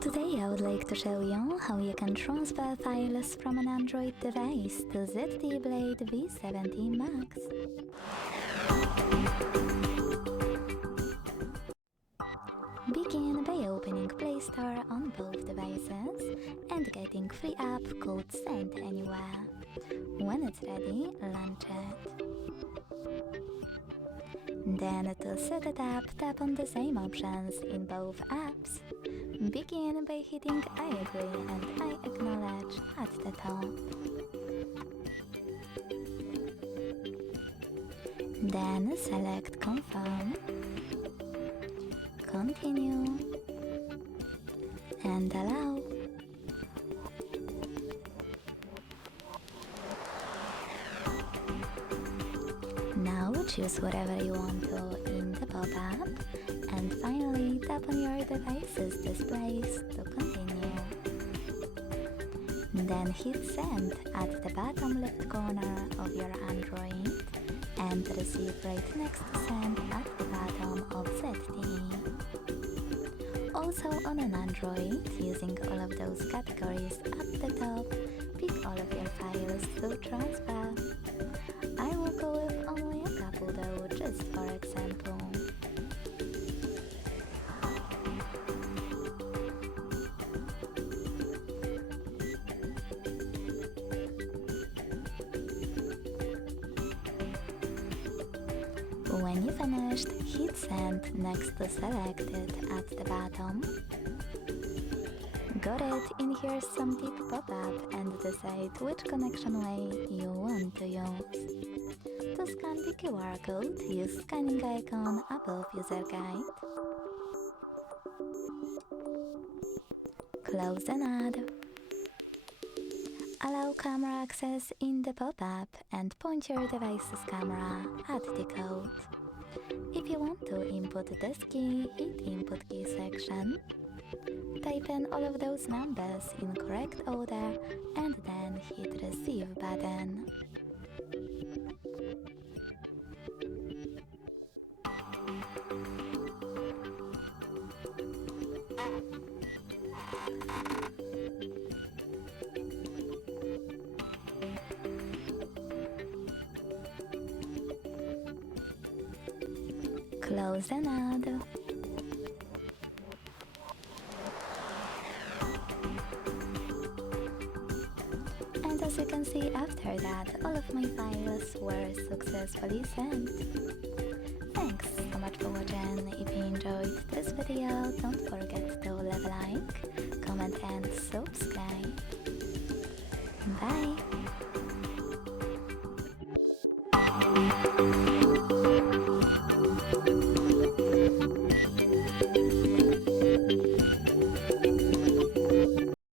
Today I would like to show you how you can transfer files from an Android device to ZTE Blade V70 Max. Begin by opening Play Store on both devices and getting free app called Send Anywhere. When it's ready, launch it. Then to set it up, tap on the same options in both apps. Begin by hitting I agree and I acknowledge at the top. Then select Confirm, Continue, and Allow. Now choose whatever you want to in the pop-up, and finally tap on your device's displays to continue. Then hit Send at the bottom left corner of your Android and receive right next to Send at the bottom of ZTE. Also on an Android, using all of those categories at the top, pick all of your files to transfer. I will go with only a couple though, just for example. When you finished, hit Send next to Selected at the bottom. Got it, in here's some tip pop-up and decide which connection way you want to use. To scan the QR code, use scanning icon above user guide. Close an ad. Allow camera access in the pop-up and point your device's camera at the code. If you want to input this key, hit Input Key section. Type in all of those numbers in correct order and then hit Receive button. Close an ad. And as you can see, after that, all of my files were successfully sent. Thanks so much for watching. If you enjoyed this video, don't forget to leave a like, comment and subscribe. Bye!